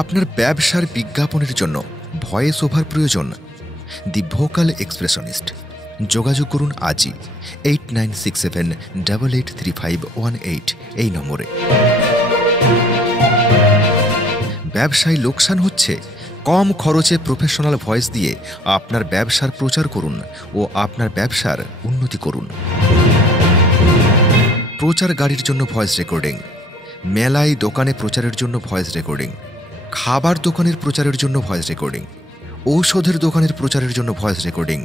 আপনার ব্যবসার বিজ্ঞাপনের জন্য ভয়েস ওভার প্রয়োজন? দি ভোকাল এক্সপ্রেশনিস্ট। যোগাযোগ করুন আজই 8967883518 এই নম্বরে। ব্যবসায় লোকসান হচ্ছে? কম খরচে প্রফেশনাল ভয়েস দিয়ে আপনার ব্যবসার প্রচার করুন ও আপনার ব্যবসার উন্নতি করুন। প্রচার গাড়ির জন্য ভয়েস রেকর্ডিং, মেলায় দোকানে প্রচারের জন্য ভয়েস রেকর্ডিং, খাবার দোকানের প্রচারের জন্য ভয়েস রেকর্ডিং, ঔষধের দোকানের প্রচারের জন্য ভয়েস রেকর্ডিং,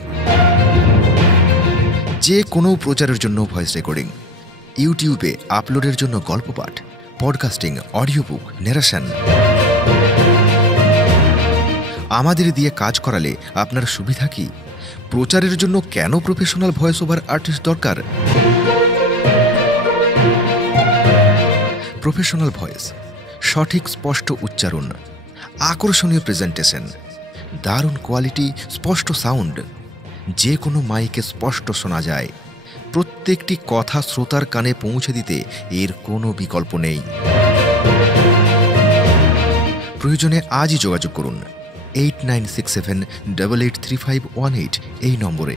যে কোনো প্রচারের জন্য ভয়েস রেকর্ডিং, ইউটিউবে আপলোডের জন্য গল্প পাঠ, পডকাস্টিং, অডিও বুক, ন্যারেশন। আমাদের দিয়ে কাজ করালে আপনার সুবিধা কি? প্রচারের জন্য কেন প্রফেশনাল ভয়েস ওভার আর্টিস্ট দরকার? প্রফেশনাল ভয়েস, সঠিক স্পষ্ট উচ্চারণ, আকর্ষণীয় প্রেজেন্টেশন, দারুণ কোয়ালিটি, স্পষ্ট সাউন্ড, যে কোনো মাইকে স্পষ্ট শোনা যায়। প্রত্যেকটি কথা শ্রোতার কানে পৌঁছে দিতে এর কোনো বিকল্প নেই। প্রয়োজনে আজই যোগাযোগ করুন 8967883518 এই নম্বরে।